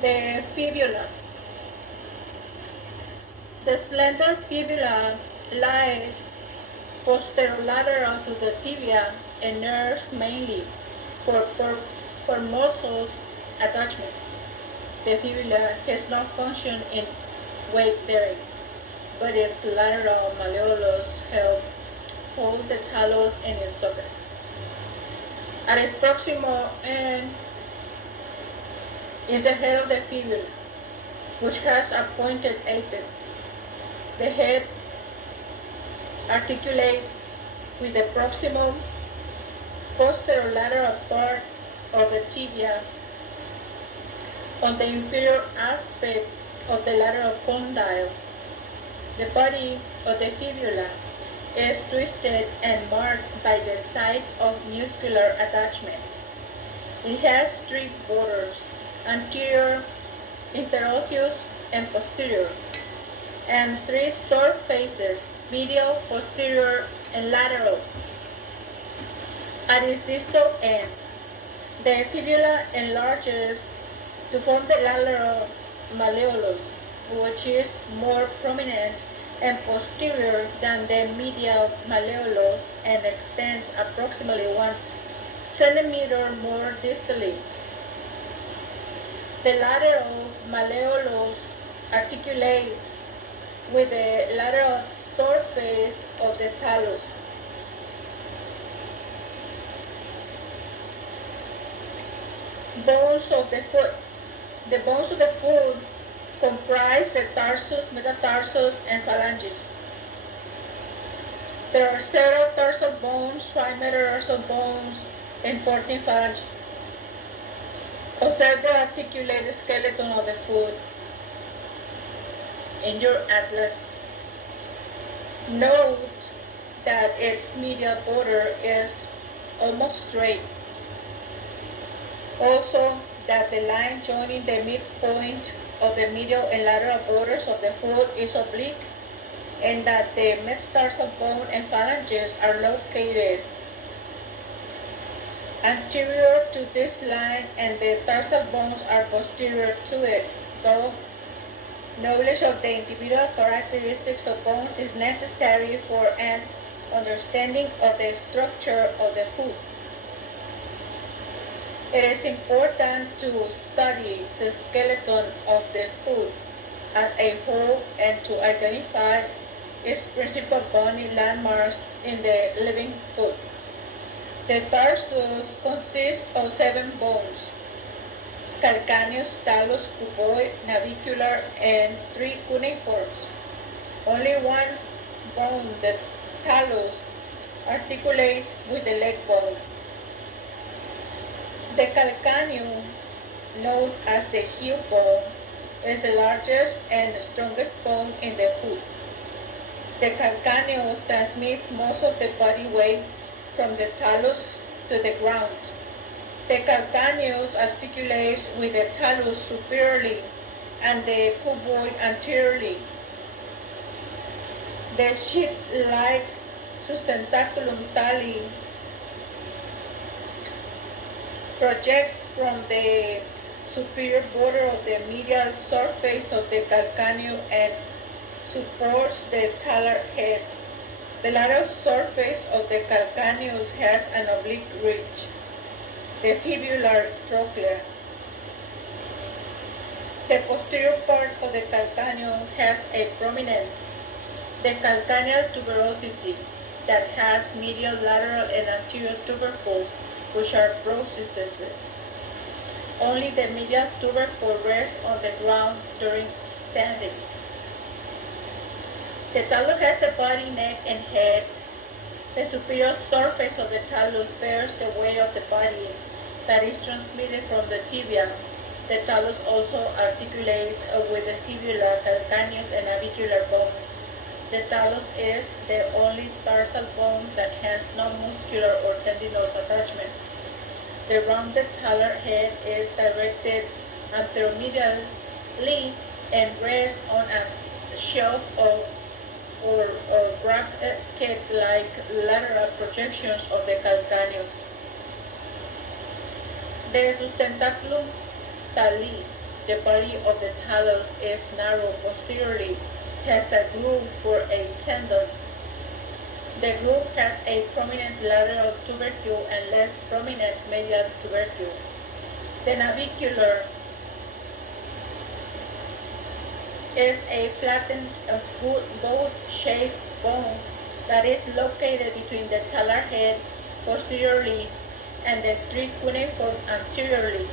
The fibula. The slender fibula lies posterolateral to the tibia and nerves mainly for muscle attachments. The fibula has no function in weight bearing, but its lateral malleolus help hold the talus in its socket. At its proximal end is the head of the fibula, which has a pointed apex. The head articulates with the proximal posterolateral part of the tibia on the inferior aspect of the lateral condyle. The body of the fibula is twisted and marked by the sites of muscular attachments. It has three borders, anterior, interosseous, and posterior, and three surfaces, medial, posterior, and lateral. At its distal ends, the fibula enlarges to form the lateral malleolus, which is more prominent and posterior than the medial malleolus and extends approximately 1 centimeter more distally. The lateral malleolus articulates with the lateral surface of the talus. Bones of the foot. The bones of the foot comprise the tarsus, metatarsus, and phalanges. There are several tarsal bones, 5 metatarsal bones, and 14 phalanges. Observe the articulated skeleton of the foot in your atlas. Note that its medial border is almost straight. Also, that the line joining the midpoint of the medial and lateral borders of the foot is oblique, and that the metatarsal bone and phalanges are located anterior to this line and the tarsal bones are posterior to it, though knowledge of the individual characteristics of bones is necessary for an understanding of the structure of the foot. It is important to study the skeleton of the foot as a whole and to identify its principal bony landmarks in the living foot. The tarsus consists of 7 bones: calcaneus, talus, cuboid, navicular, and 3 cuneiforms. Only one bone, the talus, articulates with the leg bone. The calcaneum, known as the heel bone, is the largest and strongest bone in the foot. The calcaneus transmits most of the body weight from the talus to the ground. The calcaneus articulates with the talus superiorly and the cuboid anteriorly. The sheet-like sustentaculum tali projects from the superior border of the medial surface of the calcaneum and supports the talar head. The lateral surface of the calcaneus has an oblique ridge. The fibular trochlea. The posterior part of the calcaneum has a prominence, the calcaneal tuberosity, that has medial, lateral, and anterior tubercles, which are processes. Only the medial tubercle rests on the ground during standing. The talus has the body, neck, and head. The superior surface of the talus bears the weight of the body that is transmitted from the tibia. The talus also articulates with the fibula, calcaneus, and navicular bone. The talus is the only tarsal bone that has no muscular or tendinous attachments. The rounded talar head is directed anteromedially and rests on a shelf or bracket-like lateral projections of the calcaneus. The sustentaculum tali, the body of the talus is narrow posteriorly, has a groove for a tendon. The groove has a prominent lateral tubercle and less prominent medial tubercle. The navicular is a flattened boat-shaped bone that is located between the talar head posteriorly and the tree cuneiform anteriorly.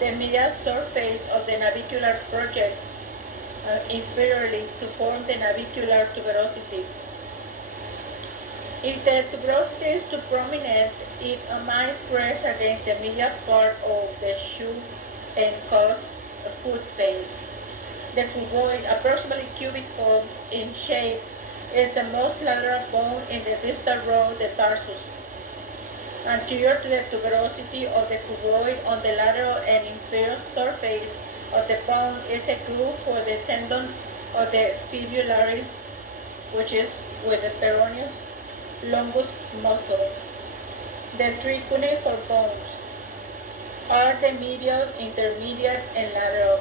The medial surface of the navicular projects inferiorly to form the navicular tuberosity. If the tuberosity is too prominent, it might press against the medial part of the shoe and cause foot pain. The cuboid, approximately cubical in shape, is the most lateral bone in the distal row of the tarsus. Anterior to the tuberosity of the cuboid on the lateral and inferior surface of the bone is a groove for the tendon of the fibularis, which is with the peroneus longus muscle. The three cuneiform bones are the medial, intermediate, and lateral.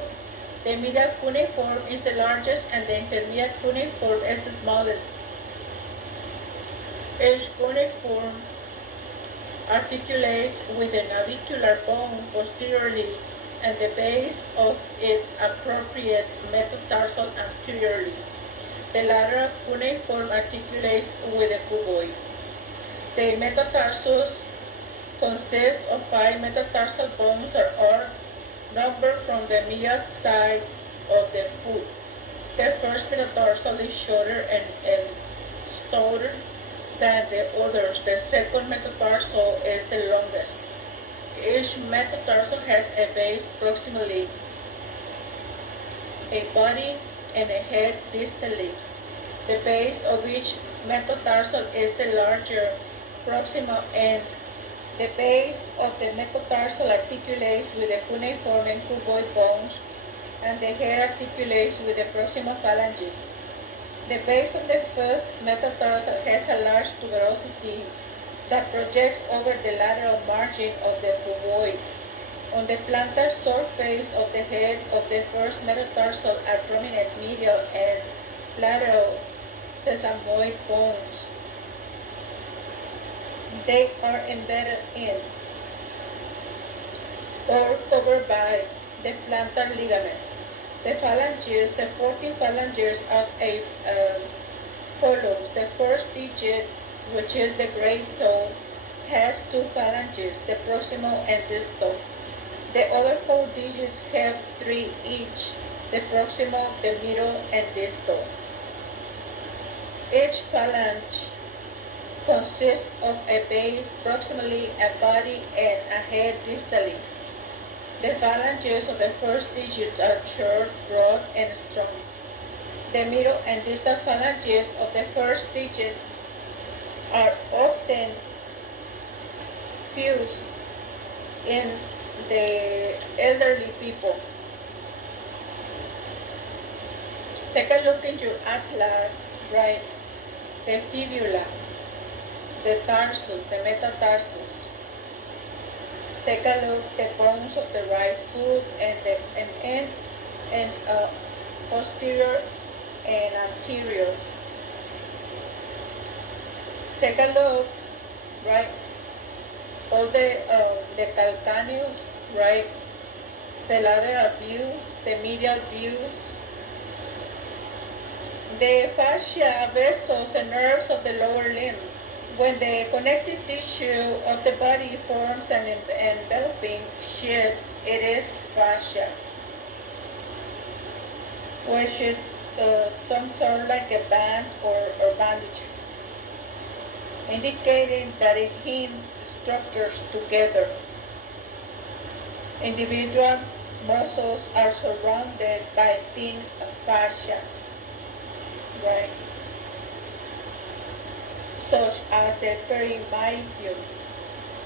The medial cuneiform is the largest and the intermediate cuneiform is the smallest. Each cuneiform articulates with the navicular bone posteriorly and the base of its appropriate metatarsal anteriorly. The lateral cuneiform articulates with the cuboid. The metatarsus consists of 5 metatarsal bones that are numbered from the medial side of the foot. The first metatarsal is shorter and stouter than the others. The second metatarsal is the longest. Each metatarsal has a base proximally, a body, and a head distally. The base of each metatarsal is the larger proximal end. The base of the metatarsal articulates with the cuneiform and cuboid bones, and the head articulates with the proximal phalanges. The base of the fifth metatarsal has a large tuberosity that projects over the lateral margin of the cuboid. On the plantar surface of the head of the first metatarsal are prominent medial and lateral sesamoid bones. They are embedded in or covered by the plantar ligaments. The phalanges, the 14 phalanges as follows. The first digit, which is the great toe, has 2 phalanges, the proximal and distal. The other 4 digits have 3 each, the proximal, the middle, and distal. Each phalange consists of a base proximally, a body, and a head distally. The phalanges of the first digits are short, broad, and strong. The middle and distal phalanges of the first digit are often fused in the elderly people. Take a look in your atlas, right? The fibula, the tarsus, the metatarsus. Take a look at the bones of the right foot and posterior and anterior. Take a look, right? All the calcaneus, right? The lateral views, the medial views, the fascia, vessels, and nerves of the lower limb. When the connective tissue of the body forms an enveloping sheet, it is fascia, which is some sort of like a band or bandage, indicating that it hinges structures together. Individual muscles are surrounded by thin fascia, right? Such as the perimysium.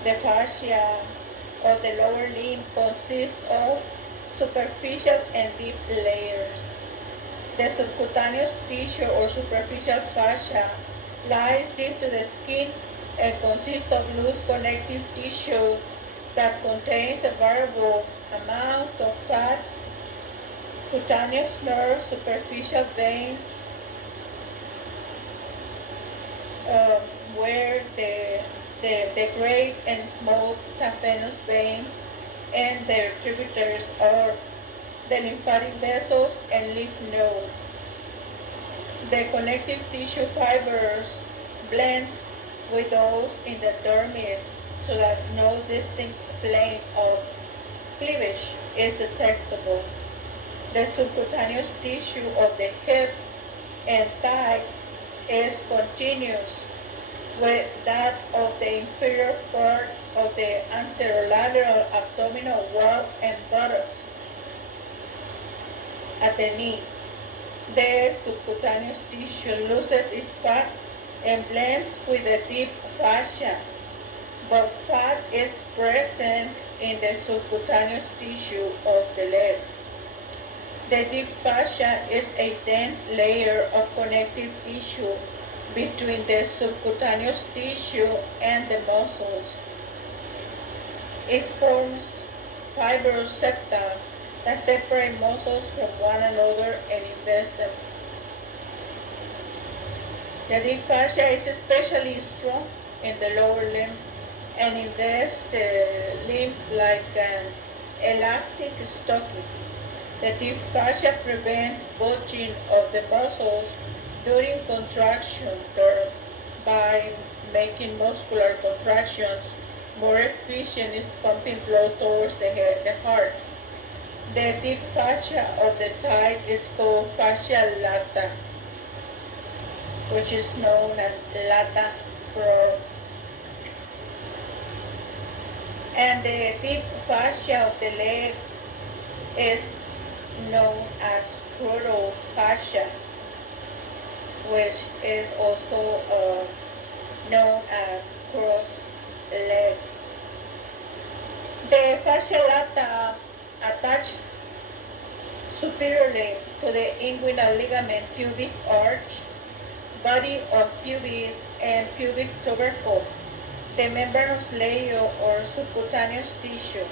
The fascia of the lower limb consists of superficial and deep layers. The subcutaneous tissue or superficial fascia lies deep to the skin and consists of loose connective tissue that contains a variable amount of fat cutaneous nerves, superficial veins, where the great and small saphenous veins and their tributaries are the lymphatic vessels and lymph nodes. The connective tissue fibers blend with those in the dermis so that no distinct plane of cleavage is detectable. The subcutaneous tissue of the hip and thigh is continuous with that of the inferior part of the anterolateral abdominal wall and buttocks. At the knee, the subcutaneous tissue loses its fat and blends with the deep fascia, but fat is present in the subcutaneous tissue of the leg. The deep fascia is a dense layer of connective tissue between the subcutaneous tissue and the muscles. It forms fibrous septa that separate muscles from one another and invest them. The deep fascia is especially strong in the lower limb and invests the limb like an elastic stocking. The deep fascia prevents bulging of the muscles during contraction, by making muscular contractions more efficient is pumping blood towards the heart. The deep fascia of the thigh is called fascia lata, which is known as lata pro. And the deep fascia of the leg is known as protofascia, which is also known as cross leg. The fascia lata attaches superiorly to the inguinal ligament, pubic arch, body of pubis, and pubic tubercle. The membranous layer or subcutaneous tissue,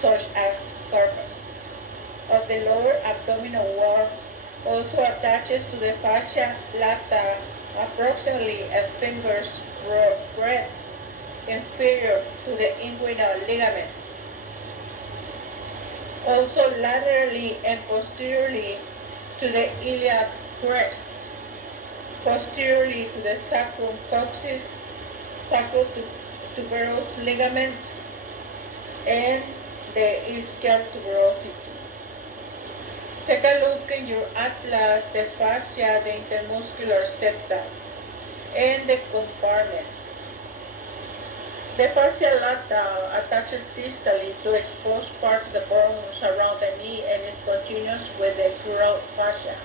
such as scapula, of the lower abdominal wall also attaches to the fascia lata approximately a finger's breadth inferior to the inguinal ligament. Also laterally and posteriorly to the iliac crest, posteriorly to the sacrum coccyx, sacrotuberous ligament, and the ischial tuberosity. Take a look in your atlas, the fascia, the intermuscular septa, and the compartments. The fascia lata attaches distally to exposed part of the bones around the knee and is continuous with the crural fascia.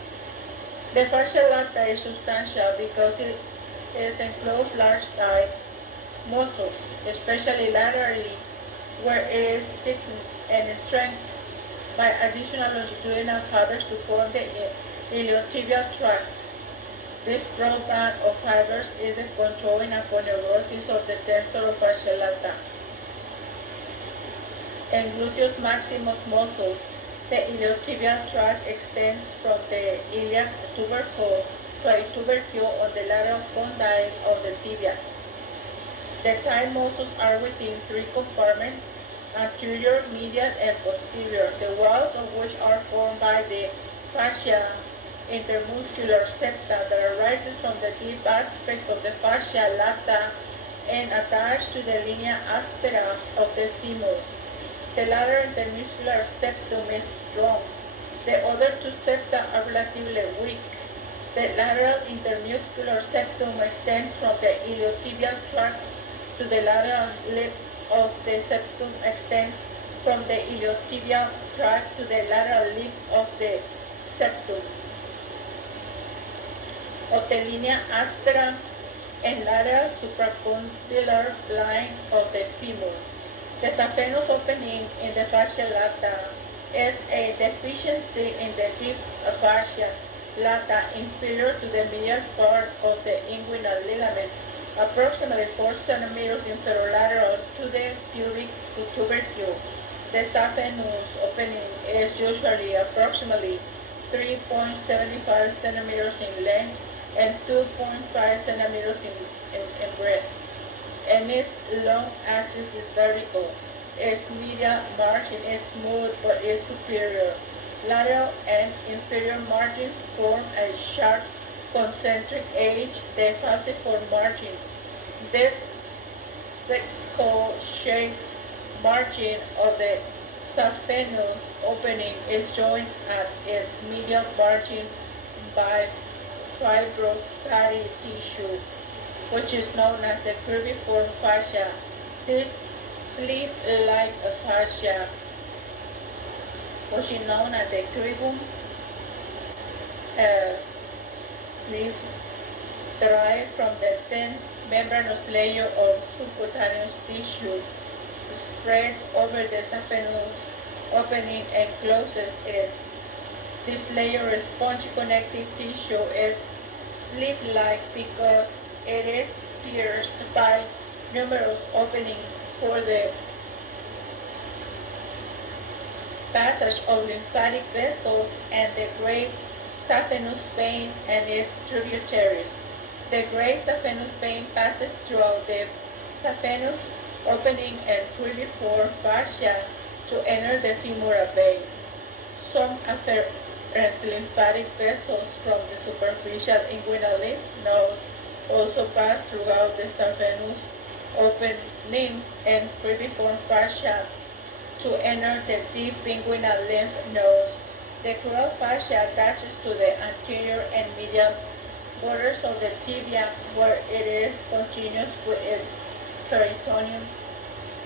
The fascia lata is substantial because it is enclosed large thigh muscles, especially laterally, where it is thickened and strengthened by additional longitudinal fibers to form the iliotibial tract. This broad band of fibers is a controlling aponeurosis of the tensor of fascia lata. In gluteus maximus muscles, the iliotibial tract extends from the iliac tubercle to a tubercle on the lateral condyle of the tibia. The thigh muscles are within three compartments: anterior, medial, and posterior, the walls of which are formed by the fascia intermuscular septa that arises from the deep aspect of the fascia lata and attached to the linea aspera of the femur. The lateral intermuscular septum is strong. The other two septa are relatively weak. The lateral intermuscular septum extends from the iliotibial tract to the lateral lip of the septum extends from the iliotibial tract to the lateral lip of the septum of the linea aspera and lateral supracondylar line of the femur. The saphenous opening in the fascia lata is a deficiency in the deep fascia lata inferior to the medial part of the inguinal ligament, approximately 4 centimeters interlateral to the pubic tubercle. The saphenous opening is usually approximately 3.75 centimeters in length and 2.5 centimeters in breadth, and its long axis is vertical. Its medial margin is smooth but is superior. Lateral and inferior margins form a sharp concentric edge, the falciform margin. This sickle-shaped margin of the saphenous opening is joined at its medial margin by fibrous fatty tissue, which is known as the cribriform fascia. This sleeve-like fascia, which is known as the cribum sleeve, derived from the thin membranous layer of subcutaneous tissue, spreads over the saphenous opening and closes it. This layer of spongy connective tissue is sleeve-like because it is pierced by numerous openings for the passage of lymphatic vessels and the great saphenous vein and its tributaries. The great saphenous vein passes throughout the saphenous opening and cribriform fascia to enter the femoral vein. Some afferent lymphatic vessels from the superficial inguinal lymph nodes also pass throughout the saphenous opening and cribriform fascia to enter the deep inguinal lymph nodes. The crural fascia attaches to the anterior and medial borders of the tibia, where it is continuous with its peritoneum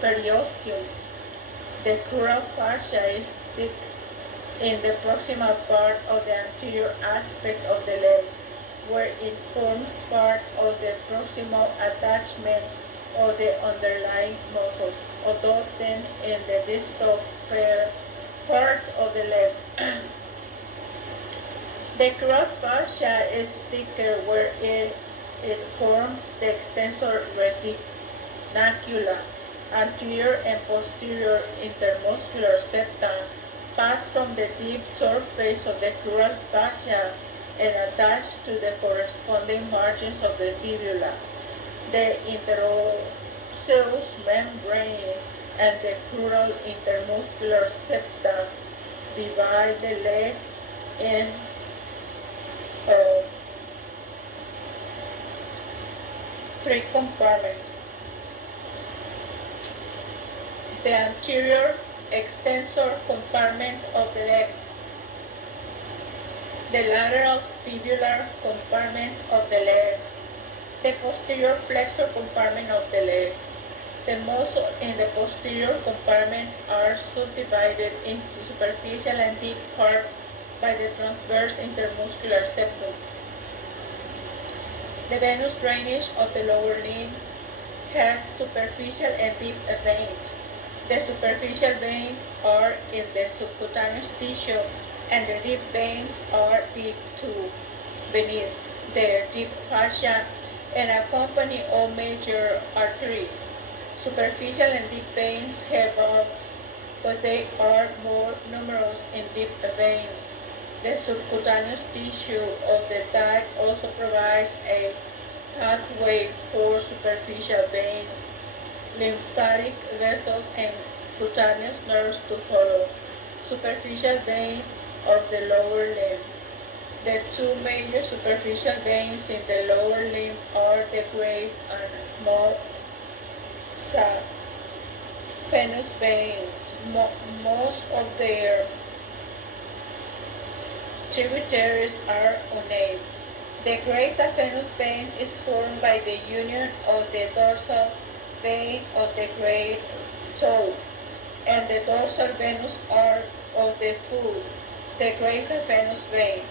periosteum. The crural fascia is thick in the proximal part of the anterior aspect of the leg, where it forms part of the proximal attachment of the underlying muscles, although thin in the distal parts of the leg. The crural fascia is thicker where it forms the extensor reticula. Anterior and posterior intermuscular septa pass from the deep surface of the crural fascia and attach to the corresponding margins of the fibula. The interosseous membrane and the crural intermuscular septa divide the leg in three compartments. The anterior extensor compartment of the leg, the lateral fibular compartment of the leg, the posterior flexor compartment of the leg. The muscles in the posterior compartment are subdivided into superficial and deep parts by the transverse intermuscular septum. The venous drainage of the lower limb has superficial and deep veins. The superficial veins are in the subcutaneous tissue, and the deep veins are deep too, beneath the deep fascia, and accompany all major arteries. Superficial and deep veins have valves, but they are more numerous in deep veins. The subcutaneous tissue of the thigh also provides a pathway for superficial veins, lymphatic vessels, and cutaneous nerves to follow. Superficial veins of the lower limb. The two major superficial veins in the lower limb are the great and small saphenous veins. Most of their tributaries are unnamed. The great saphenous vein is formed by the union of the dorsal vein of the great toe and the dorsal venous arc of the foot. The great saphenous vein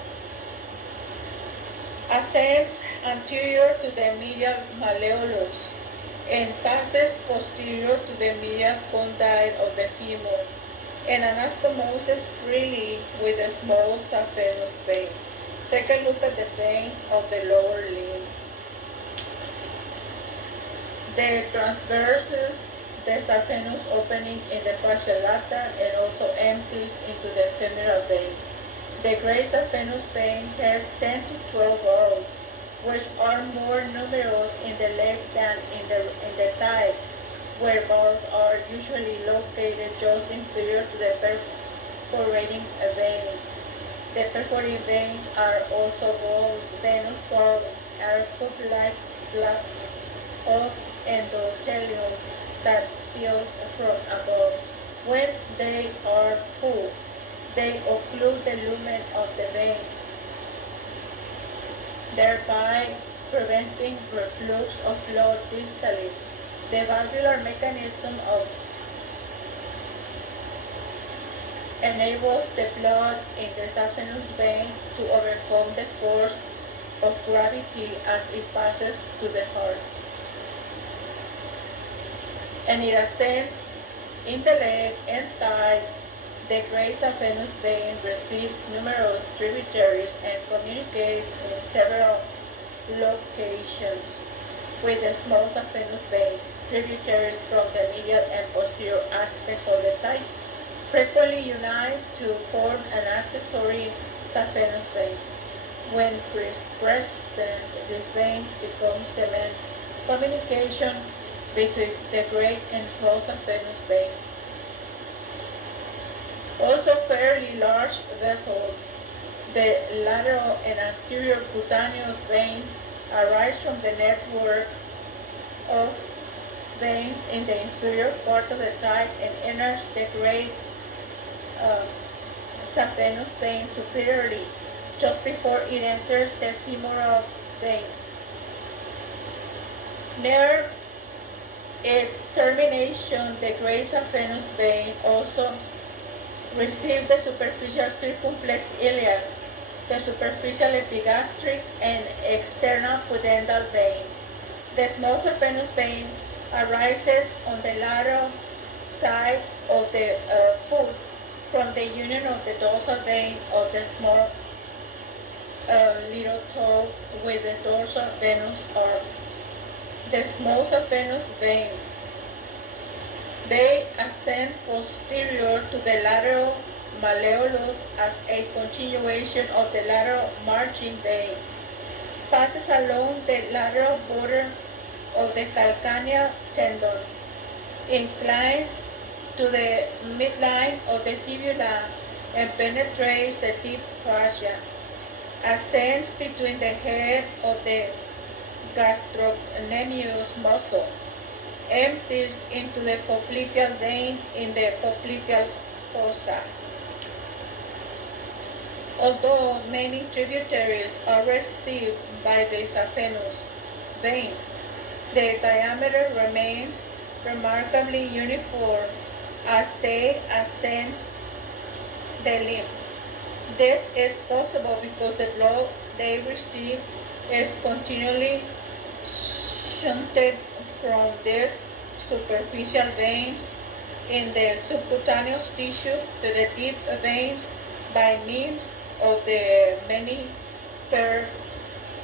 ascends anterior to the medial malleolus and passes posterior to the medial condyle of the femur and anastomoses freely with a small saphenous vein. Take a look at the veins of the lower limb. The transverse the saphenous opening in the fascia lata and also empties into the femoral vein. The great saphenous vein has 10 to 12 valves, which are more numerous in the leg than in the thigh, where valves are usually located just inferior to the perforating veins. The perforating veins are also valves. Venous valves are cup-like blocks of endothelium that fills from above. When they are full, they occlude the lumen of the vein, thereby preventing reflux of blood distally. The valvular mechanism enables the blood in the saphenous vein to overcome the force of gravity as it passes to the heart. And it ascends in the leg and thigh. The great saphenous vein receives numerous tributaries and communicates in several locations with the small saphenous vein. Tributaries from the medial and posterior aspects of the thigh frequently unite to form an accessory saphenous vein. When present, these veins becomes the main communication between the great and small saphenous vein. Also fairly large vessels, the lateral and anterior cutaneous veins arise from the network of veins in the inferior part of the thigh and enters the great saphenous vein superiorly, just before it enters the femoral vein. Near its termination, the great saphenous vein also receives the superficial circumflex iliac, the superficial epigastric, and external pudendal vein. The small saphenous vein arises on the lateral side of the foot from the union of the dorsal vein of the small little toe with the dorsal venous arm. The small saphenous veins, they ascend posterior to the lateral malleolus as a continuation of the lateral margin vein, passes along the lateral border of the calcaneal tendon, inclines to the midline of the fibula and penetrates the deep fascia, ascends between the head of the gastrocnemius muscle, empties into the popliteal vein in the popliteal fossa. Although many tributaries are received by the saphenous veins, the diameter remains remarkably uniform as they ascend the limb. This is possible because the blood they receive is continually shunted from these superficial veins in the subcutaneous tissue to the deep veins by means of the many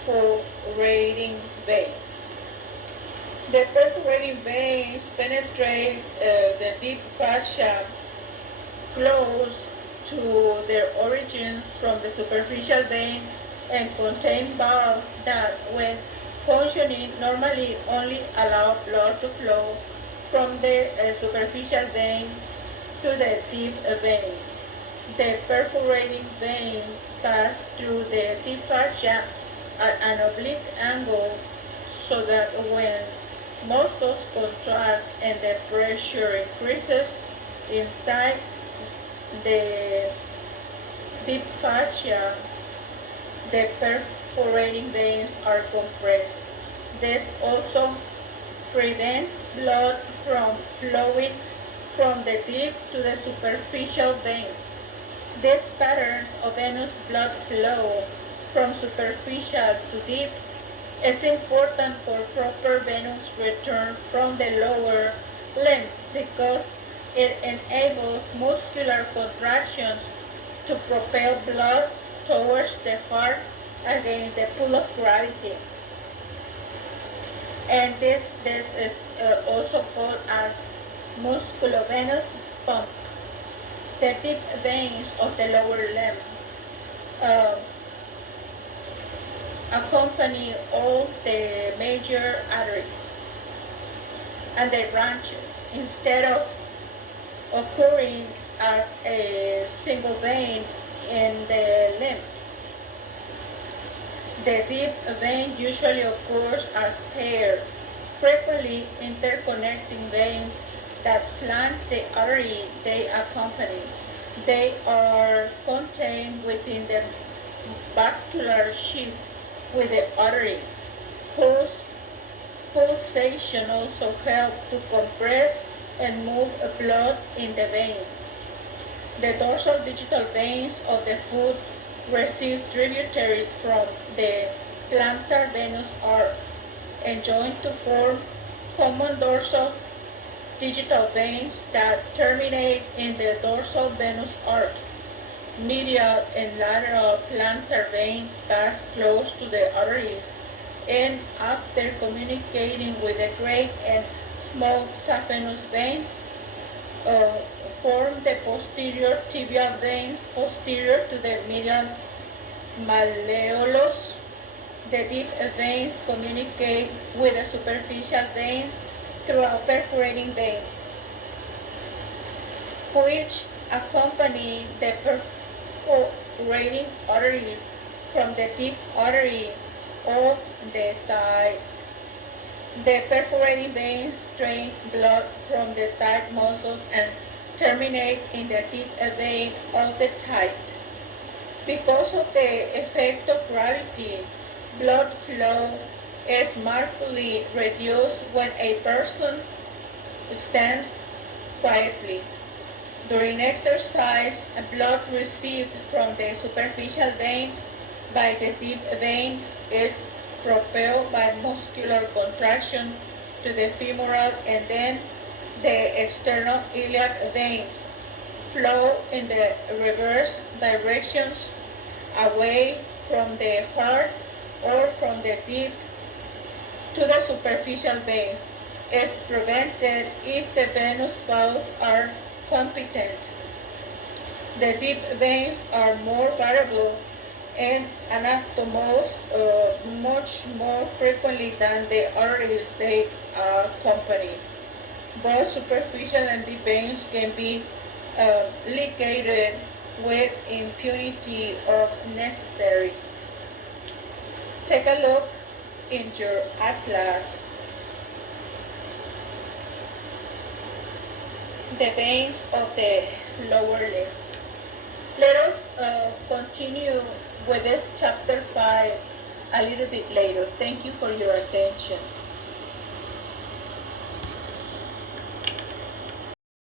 perforating veins. The perforating veins penetrate the deep fascia close to their origins from the superficial vein and contain valves that, when functioning, normally only allow blood to flow from the superficial veins to the deep veins. The perforating veins pass through the deep fascia at an oblique angle so that when muscles contract and the pressure increases inside the deep fascia, the perforating veins are compressed. This also prevents blood from flowing from the deep to the superficial veins. These patterns of venous blood flow from superficial to deep is important for proper venous return from the lower limb because it enables muscular contractions to propel blood towards the heart against the pull of gravity. And this is also called as musculovenous pump. The deep veins of the lower limb uh, accompany all the major arteries and the branches instead of occurring as a single vein in the limbs. The deep vein usually occurs as paired, frequently interconnecting veins that flank the artery they accompany. They are contained within the vascular sheath with the artery, whose pulsation also helps to compress and move blood in the veins. The dorsal digital veins of the foot receive tributaries from the plantar venous arc and join to form common dorsal digital veins that terminate in the dorsal venous arc. Medial and lateral plantar veins pass close to the arteries and after communicating with the great and small saphenous veins, form the posterior tibial veins posterior to the medial malleolus. The deep veins communicate with the superficial veins through perforating veins, which accompany the perforating arteries from the deep artery of the thigh. The perforating veins drain blood from the thigh muscles and terminate in the deep vein of the thigh. Because of the effect of gravity, blood flow is markedly reduced when a person stands quietly. During exercise, blood received from the superficial veins by the deep veins is propelled by muscular contraction to the femoral and then the external iliac veins flow in the reverse directions away from the heart or from the deep to the superficial veins is prevented if the venous valves are competent. The deep veins are more variable and anastomose much more frequently than the arteries they accompany. Both superficial and deep veins can be ligated with impunity if necessary. Take a look in your atlas. The veins of the lower limb. Let us continue with this chapter 5 a little bit later. Thank you for your attention.